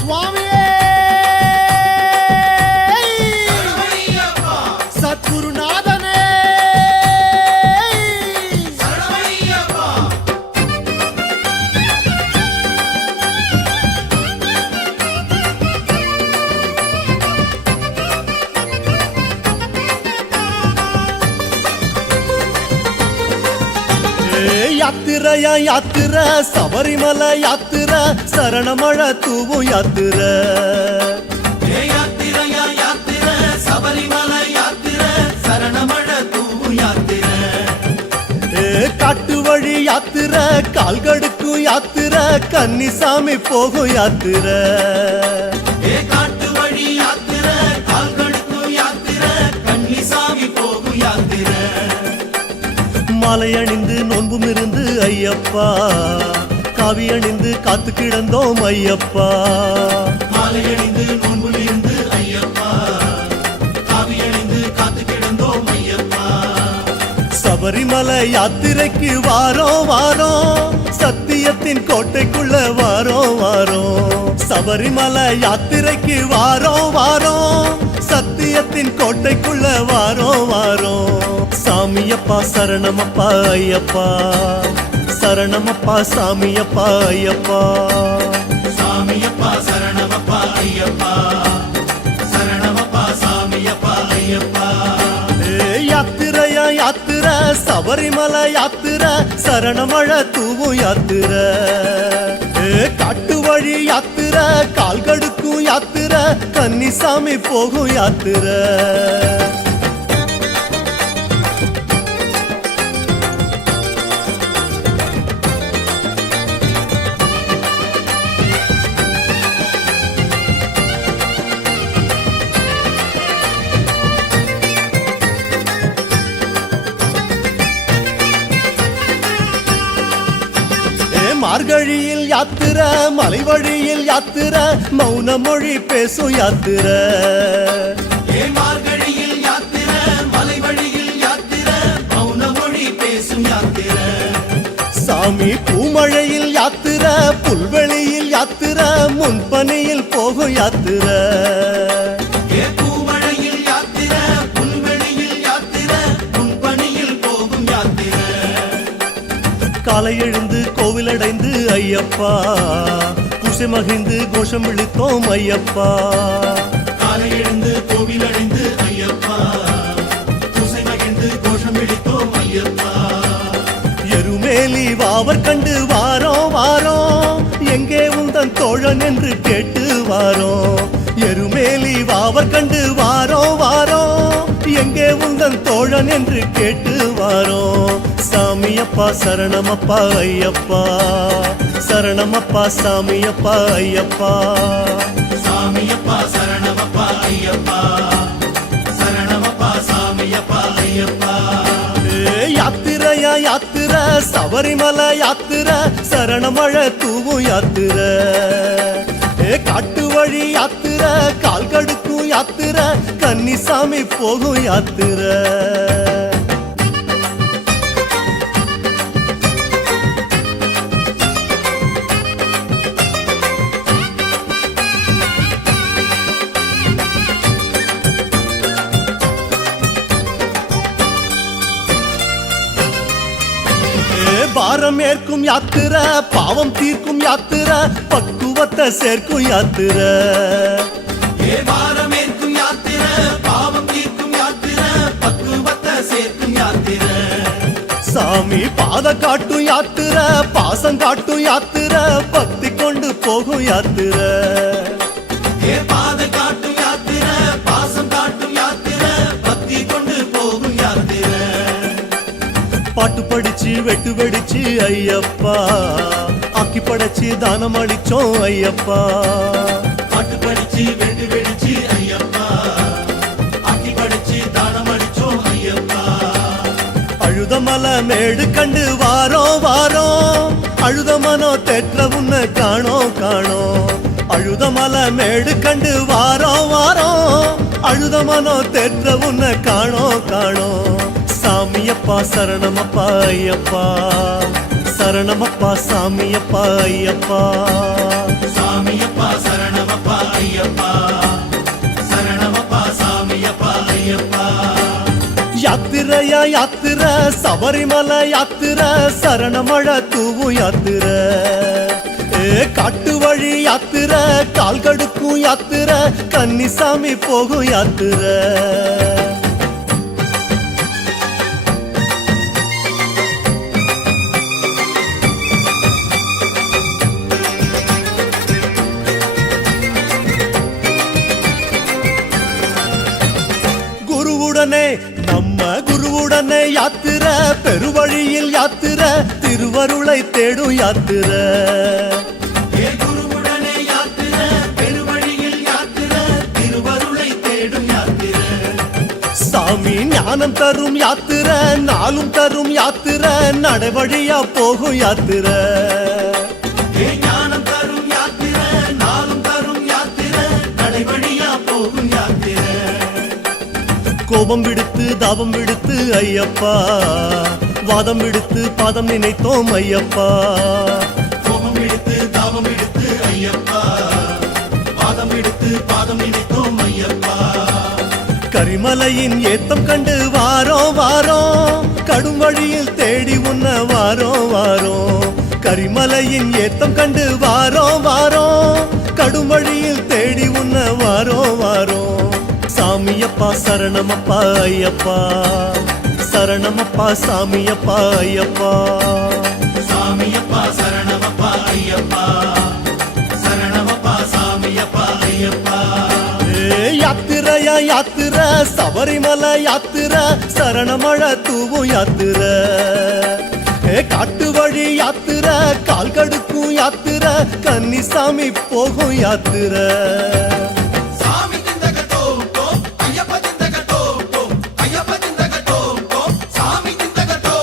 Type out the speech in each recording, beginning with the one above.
சுவாமியே சத்குருநாதனே யாத்திரையா யாத்திரை சபரிமலை யாத்திரை சரணமழ தூவும் யாத்திரை யாத்திரையா யாத்திரை சபரிமலை யாத்திரை சரணமழ தூவும் யாத்திரை காட்டு வழி யாத்திரை கால்கடுக்கும் யாத்திரை கன்னிசாமி போகும் யாத்திரை காட்டு வழி யாத்திரை கால்கடுக்கும் யாத்திரை கன்னிசாமி போகும் யாத்திரை மாலை அணிந்து நோன்பும் இருந்து ஐயப்பா காவி அணிந்து காத்து கிடந்தோம் ஐயப்பா மாலை அணிந்து நோன்பும் இருந்து ஐயப்பா காவி அணிந்து காத்து கிடந்தோம் ஐயப்பா சபரிமலை யாத்திரைக்கு வாரோம் வாரோம் சத்தியத்தின் கோட்டைக்குள்ள வாரோம் வாரோம் சபரிமலை யாத்திரைக்கு வாரோம் வாரோம் சத்தியத்தின் கோட்டைக்குள்ள வாரோம் வாரோம் சாமியப்பா சரணமப்பா ஐயப்பா சரணமப்பா சாமியப்பா ஐயப்பா சாமியப்பா சரணமப்பா ஐயப்பா சரணமப்பா சாமியப்பா ஐயப்பா யாத்திரையா யாத்திரை சபரிமலை யாத்திரை சரணமழ தூவும் யாத்திரை காட்டு வழி யாத்திரை கால்கடுக்கும் யாத்திரை கன்னிசாமி போகும் யாத்திரை மார்கழியில் யாத்திரை மலை வழியில் யாத்திரை மௌன மொழி பேசும் யாத்திரை மார்கழியில் யாத்திரை மலை வழியில் யாத்திரை மௌன மொழி பேசும் யாத்திரை சாமி பூமழையில் யாத்திரை புல்வெளியில் யாத்திரை முன்பனியில் போகும் யாத்திரை பூமழையில் யாத்திரை புல்வெளியில் யாத்திரை முன்பனியில் போகும் யாத்திரை காலை எழுந்து கோவில் அடைந்து ஐயப்பா பூசை மகிழ்ந்து கோஷம் விழித்தோம் ஐயப்பா காலை எழுந்து கோவில் அடைந்து ஐயப்பா பூசை மகிழ்ந்து கோஷம் விழித்தோம் ஐயப்பா எருமேலி வாவர் கண்டு வாரோம் வாரோம் எங்கே உந்தன் தோழன் என்று கேட்டு வாரோம் எருமேலி வாவர் கண்டு வாரோம் வாரோம் எங்கே உந்தன் தோழன் என்று கேட்டு வாரோம் சாமியப்பா சரணமப்பா ஐயப்பா சரணமப்பா சாமியப்பா ஐயப்பா சாமியப்பா சரணமப்பா ஐயப்பா சரணமப்பா சாமியப்பா ஐயப்பா யாத்திரையா யாத்திரை சபரிமலை யாத்திரை சரணமழ தூவும் யாத்திரை காட்டு வழி யாத்திரை கால்கடுக்கும் யாத்திரை கன்னிசாமி போகும் யாத்திரை பாரம் ஏற்கும் யாத்திரை பாவம் தீர்க்கும் யாத்திரை பக்குவத்தை சேர்க்கும் யாத்திரை பாரம் ஏற்கும் யாத்திரை பாவம் தீர்க்கும் யாத்திரை பக்குவத்தை சேர்க்கும் யாத்திரை சாமி பாத காட்டும் யாத்திரை பாசம் காட்டும் யாத்திரை பக்தி கொண்டு போகும் யாத்திரை பாத காட்டும் யாத்திரை பாசம் காட்டும் யாத்திரை பக்தி கொண்டு போகும் யாத்திரை பாட்டு படிச்சு வெட்டு வெடிச்சு ஐயப்பா ஆக்கி படைச்சு தானம் அளிச்சோம் ஐயப்பா பாட்டு படிச்சு வெட்டு வெடிச்சு ஐயப்பா ஆக்கி படிச்சு தானம் அளிச்சோம் ஐயப்பா அழுதமலை மேடு கண்டு வாரோம் வாரோம் அழுத மனோ தெற்ற உன்னை காணோம் காணோம் அழுதமலை மேடு கண்டு வாரோம் வாரோம் அழுத மனோ தெற்ற உன்னை காணோம் காணோம் சாமியப்பா சரணமப்பா ஐயப்பா சரணமப்பா சாமியப்பா ஐயப்பா சாமியப்பா சரணமப்பா யாத்திரையா யாத்திர சபரிமலை யாத்திர சரணமழ தூவும் யாத்திர காட்டு வழி யாத்திர கால் கடுக்கும் யாத்திர கன்னிசாமி போகும் யாத்திர குருவுடனே நம்ம குருவுடனே யாத்திர பெருவழியில் யாத்திர திருவருளை தேடும் யாத்திர குருவுடனே யாத்திர பெருவழியில் யாத்திர திருவருளை தேடும் யாத்திர சாமி ஞானம் தரும் யாத்திர நாளும் தரும் யாத்திர நடைவழியா போகும் யாத்திர ஞானம் தரும் யாத்திர நாளும் தரும் யாத்திர நடைவழியா போகும் யாத்திர கோபம் விடுத்து தாபம் விடுத்து ஐயப்பா வாதம் விடுத்து பாதம் நினைத்தோம் ஐயப்பா கோபம் எடுத்து தாபம் எடுத்து ஐயப்பா பாதம் எடுத்து பாதம் நினைத்தோம் ஐயப்பா கரிமலையின் ஏத்தம் கண்டு வாரோம் வாரோம் கடும் வழியில் தேடி உன்ன வாரோம் வாரோம் கரிமலையின் ஏத்தம் கண்டு வாரோம் வாரோம் கடும் வழியில் தேடி உன்ன வாரோம் வாரோம் சாமியப்பா சரணமப்பா ஐயப்பா சரணமப்பா சாமியப்பா ஐயப்பா சாமியப்பா சரணமப்பா ஐயப்பா சரணமப்பா சாமியப்பா ஐயப்பா யாத்திரையா யாத்திர சபரிமலை யாத்திர சரணமழ தூவும் யாத்திர காட்டு வழி யாத்திர கால் கடுக்கும் யாத்திர கன்னிசாமி போகும் யாத்திர சாமி திந்தகட்டோ ஐயப்பா திந்தகட்டோ ஐயப்பா திந்தகட்டோ சாமி திந்தகட்டோ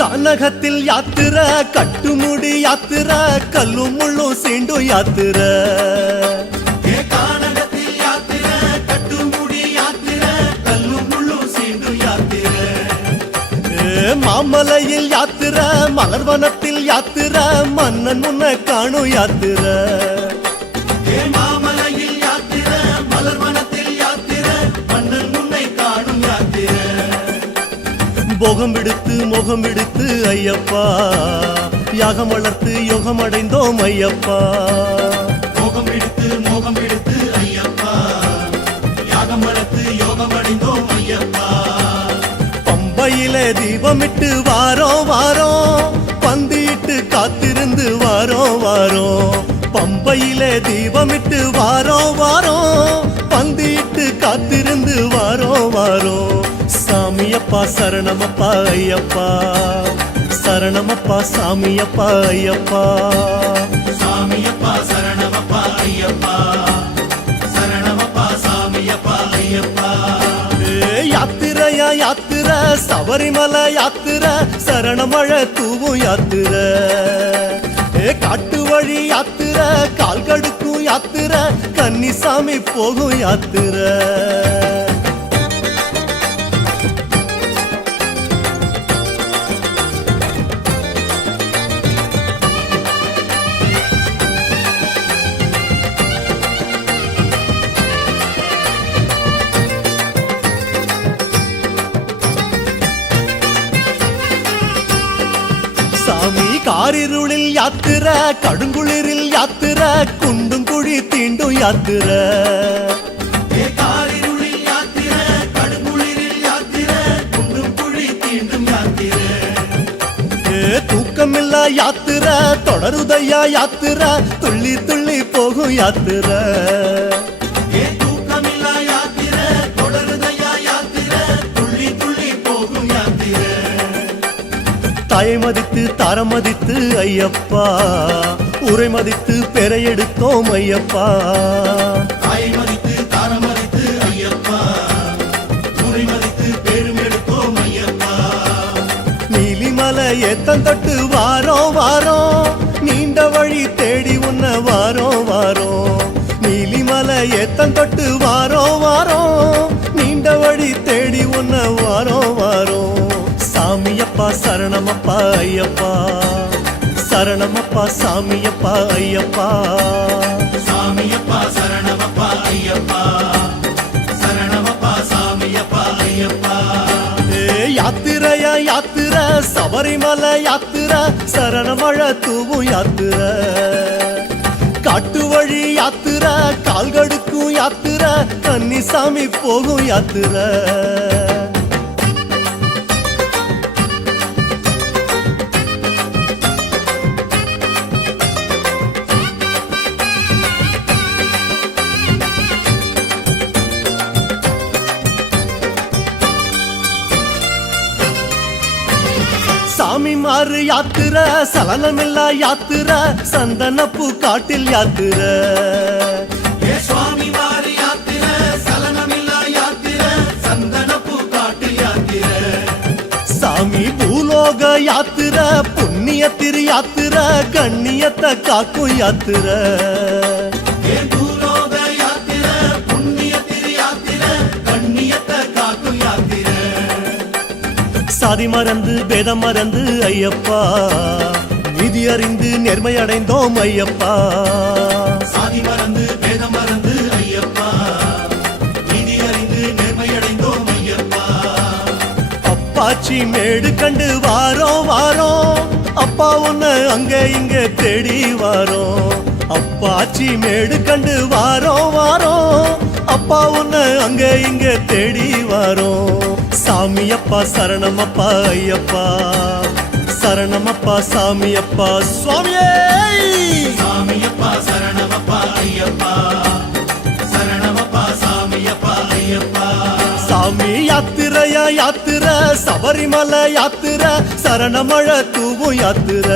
கானகத்தில் யாத்திர கட்டுமுடி யாத்திர கல்லும் முள்ளும் சீண்டும் யாத்திர கானகத்தில் யாத்திர கட்டுமுடி யாத்திர கல்லும் முள்ளும் சீண்டும் யாத்திர மாமலையில் யாத்திர மலர்வனத்தில் யாத்திர மன்னன் முன்ன காணும் யாத்திர மாமலையில் யாத்திர மலர்வனத்தில் யாத்திர மன்னன் முன்னை காணும் யாத்திர போகம் விடுத்து முகம் விடுத்து ஐயப்பா யாகம் வளர்த்து யோகம் அடைந்தோம் ஐயப்பா மோகம் எடுத்து ஐயப்பா யாகம் வளர்த்து யோகம் அடைந்தோம் ஐயப்பா பம்பையிலே தீபமிட்டு வாரோம் வாரோம் பந்தியிட்டு காத்திருந்து வாரோம் வாரோம் பம்பையிலே தீபமிட்டு வாரோம் வாரோம் பந்தியிட்டு காத்திருந்து வாரோம் வாரோம் சாமியப்பா சரணமப்பா ஐயப்பா சரணமப்பா சாமியப்பா ஐயப்பா சாமியப்பா சரணமப்பா ஐயப்பா சரணமப்பா சாமியப்பா ஐயப்பா யாத்திரையா யாத்திர சபரிமலை யாத்திர சரணமழ தூவும் யாத்திர காட்டு வழி யாத்திர கால் கடுக்கும் யாத்திர கன்னிசாமி போகும் யாத்திர சாமி காரிருளில் யாத்திர கடுங்குளிரில் யாத்திர குண்டும் குழி தீண்டும் யாத்திர காரிருளில் யாத்திர கடுங்குளிரில் யாத்திர குண்டும் குழி தீண்டும் யாத்திர தூக்கமில்லா யாத்திர தொடருதையா யாத்திர துள்ளி துள்ளி போகும் யாத்திர தூக்கமில்லா யாத்திர தொடருதையா யாத்திர துள்ளி துள்ளி போகும் யாத்திர தாயை மதித்து தாரம் மதித்து ஐயப்பா உரை மதித்து பெறை எடுத்தோம் ஐயப்பா தாயை மதித்து தாரம் மதித்து ஐயப்பா உரை மதித்து பேரும் எடுத்தோம் ஐயப்பா நீலிமலை ஏத்தம் தொட்டு வாரோம் வாரோம் நீண்ட வழி தேடி உன்ன வாரோம் வாரோம் நீலிமலை ஏத்தம் தொட்டு வாரோம் வாரோம் நீண்ட வழி தேடி உன்ன வாரோம் வாரோம் சாமியப்பா சரணமப்பா ஐயப்பா சரணமப்பா சாமியப்பா ஐயப்பா சாமியப்பா சரணமப்பா ஐயப்பா சரணமப்பா சாமியப்பா ஐயப்பா யாத்திரையா யாத்திர சபரிமலை யாத்திர சரணமழ தூவும் யாத்திர காட்டு வழி யாத்திர கால்கடுக்கும் யாத்திர கன்னிசாமி போகும் யாத்திர சாமி மாறு யாத்திர சலனமில்லா யாத்திர சந்தனப்பூ காட்டில் யாத்திர ஏ சுவாமி வாரி யாத்திர சலனமில்லா யாத்திர சந்தனப்பூ காட்டில் யாத்திர சாமி பூலோக யாத்திர புண்ணிய திரு யாத்திர கண்ணியத்தை காக்கும் யாத்திர ஏ பூலோக யாத்திர புண்ணிய திரு யாத்திர கண்ணியத்தை காக்கும் யாத்திர சாதி மறந்து பேதம் மறந்து ஐயப்பா விதி அறிந்து நேர்மை அடைந்தோம் ஐயப்பா சாதி மறந்து பேதம் மறந்து ஐயப்பா நீதி அறிந்து நேர்மை அடைந்தோம் ஐயப்பா அப்பாச்சி மேடு கண்டு வாரோம் வாரோம் அப்பா உன்னை அங்க இங்க தேடி வாரோம் அப்பாச்சி மேடு கண்டு வாரோம் வாரோம் அப்பா உன்னை அங்க இங்க தேடி வாரோம் சாமியப்பா சரணமப்பா ஐயப்பா சரணமப்பா சாமியப்பா சுவாமியே சாமியப்பா சரணமப்பா ஐயப்பா சரணமப்பா சாமியப்பா ஐயப்பா சாமி யாத்திரையா யாத்திர சபரிமலை யாத்திர சரணமழ தூவும் யாத்திர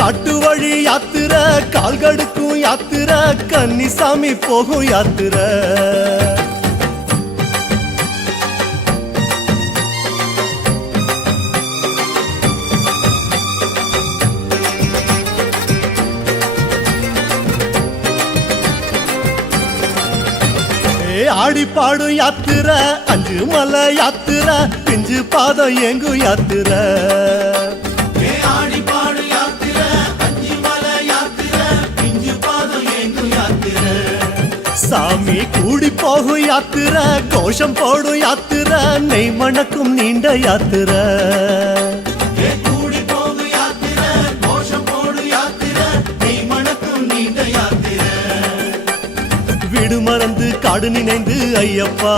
காட்டு வழி யாத்திர கால்கடுக்கும் யாத்திர கன்னிசாமி போகும் யாத்திர ஆடி பாடும் யாத்திர அஞ்சு மலை யாத்திர பிஞ்சு பாதம் எங்கும் யாத்திர ஏ ஆடி பாடு யாத்திர அஞ்சி மலை யாத்திர பிஞ்சு பாதம் எங்கும் யாத்திர சாமி கூடி போகும் யாத்திர கோஷம் போடும் யாத்திர நெய் மணக்கும் நீண்ட யாத்திர ஏ கூடி போகு யாத்திர கோஷம் போடு யாத்திர நீ மணக்கும் நீண்ட யாத்திர வீடு மறந்து காடு நினைந்து ஐயப்பா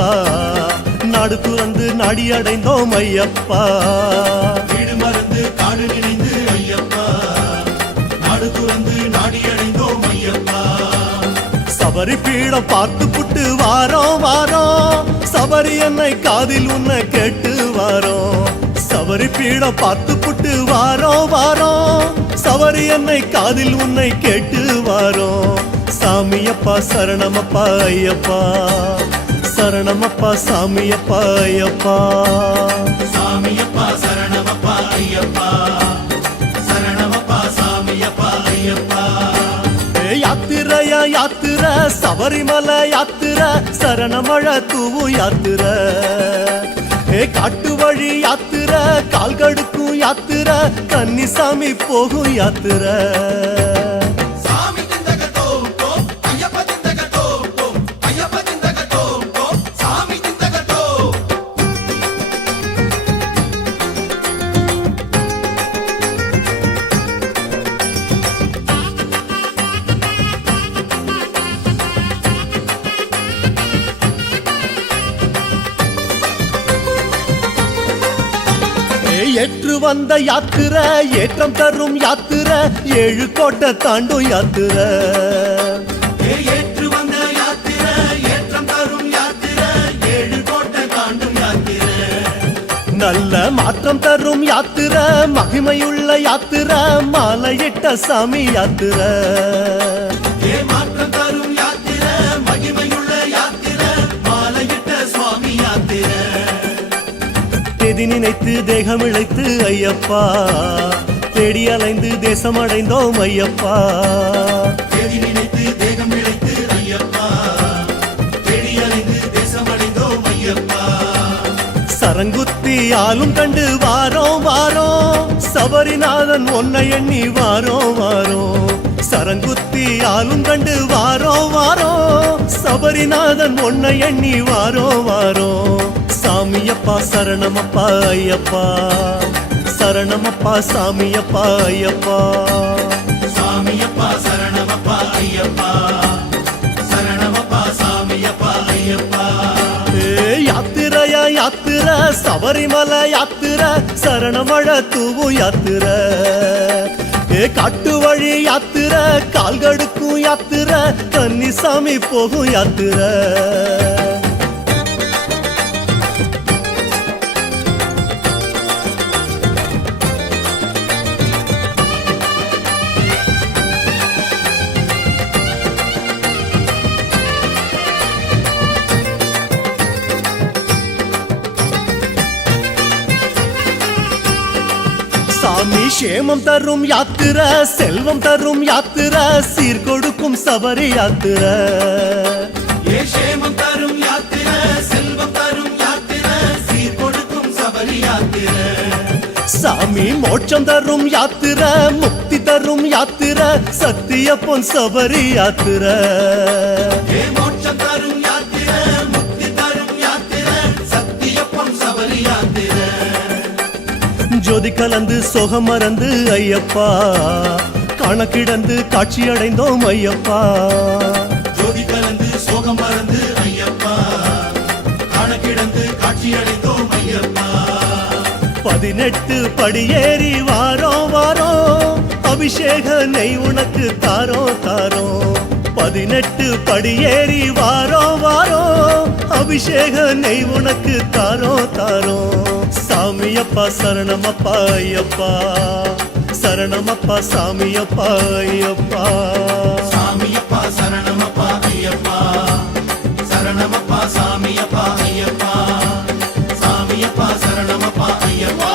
நாடு துறந்து நாடி அடைந்தோம் ஐயப்பா வீடு மறந்து காடு நினைந்து ஐயப்பா நாடு துறந்து நாடி அடைந்தோம் ஐயப்பா சபரி பீடம் பார்த்து புட்டு வாரோம் வாரோம் சபரி என்னை காதில் உன்னை கேட்டு வாரோம் சபரி பீடம் பார்த்து புட்டு வாரோம் வாரோம் சபரி என்னை காதில் உன்னை கேட்டு வாரோம் சாமியப்பா சரணமப்பா ஐயப்பா சரணமப்பா சாமியப்பா ஐயப்பா சாமியப்பா சரணமப்பா ஐயப்பா சரணமப்பா சாமியப்பா ஐயப்பா யாத்திரையா யாத்திர சபரிமலை யாத்திர சரணமழ தூவும் யாத்திர காட்டு வழி யாத்திர கால்கடுக்கும் யாத்திர கன்னிசாமி போகும் யாத்திர சாமி திந்தக தோம் தோம் ஐயப்ப திந்தக தோம் தோம் ஐயப்ப திந்தக தோம் தோம் சாமி திந்தக தோம் ஏற்று வந்த யாத்திர ஏற்றம் தரும் யாத்திர ஏழு கோட்டை தாண்டும் யாத்திர ஏற்று வந்த யாத்திர ஏற்றம் தரும் யாத்திர ஏழு கோட்டை தாண்டும் யாத்திர நல்ல மாற்றம் தரும் யாத்திர மகிமையுள்ள யாத்திர மாலையிட்ட சாமி யாத்திர மாற்றம் தரும் யாத்திர மகிமையுள்ள யாத்திர மாலையிட்ட சுவாமி யாத்திர தேதி நினைத்து தேகம் இழைத்து ஐயப்பா தேடி அலைந்து தேசம் அடைந்தோம் ஐயப்பா தேடி நினைத்து தேகம் இழைத்து ஐயப்பா தேடி அலைந்து தேசம் அடைந்தோம் ஐயப்பா சரங்குத்தி ஆளும் கண்டு வாரோம் வாரோம் சபரிநாதன் உன்னை எண்ணி வாரோ வாரோ சரங்குத்தி ஆளும் கண்டு வாரோ வாரோ சபரிநாதன் உன்னை எண்ணி வாரோ வாரோ சாமியப்பா சரணமப்பா ஐயப்பா சரணமப்பா சாமியப்பா ஐயப்பா சாமியப்பா சரணமப்பா ஐயப்பா சரணமப்பா சாமியப்பா ஐயப்பா யாத்திரையா யாத்திர சபரிமலை யாத்திர சரணமழ தூவு யாத்திர காட்டு வழி யாத்திர கால்கடுக்கும் யாத்திர கன்னிசாமி போகும் யாத்திர சாமி சேமம் தரும் யாத்திர செல்வம் தரும் யாத்திர சீர் கொடுக்கும் சபரி யாத்திர ஏஷேமம் தரும் யாத்திர செல்வம் தரும் யாத்திர சீர் கொடுக்கும் சபரி யாத்திர சாமி மோட்சம் தரும் யாத்திர முக்தி தரும் யாத்திர சத்திய பொன் சபரி யாத்திர ஏ மோட்சம் தரும் யாத்திர முக்தி தரும் யாத்திர சத்திய பொன் சபரி யாத்திர ஜோதி கலந்து சொகம் மறந்து ஐயப்பா கணக்கிடந்து காட்சி அடைந்தோம் ஐயப்பா ஜோதி கலந்து சோகம் மறந்து ஐயப்பா கணக்கிடந்து காட்சி அடைந்தோம் ஐயப்பா 18 படியேறி வாரோ வாரோ அபிஷேக நெய் உனக்கு தாரோ தாரோ 18 படியேறி வாரோ வாரோ அபிஷேக நெய் உனக்கு தாரோ தாரோ சாமியப்பா சரணமப்பா ஐயப்பா சரணமப்பா சாமியப்பா ஐயப்பா சாமியப்பா சரணமப்பா ஐயப்பா சரணமப்பா சாமியப்பா ஐயப்பா சாமியப்பா சரணமப்பா ஐயப்பா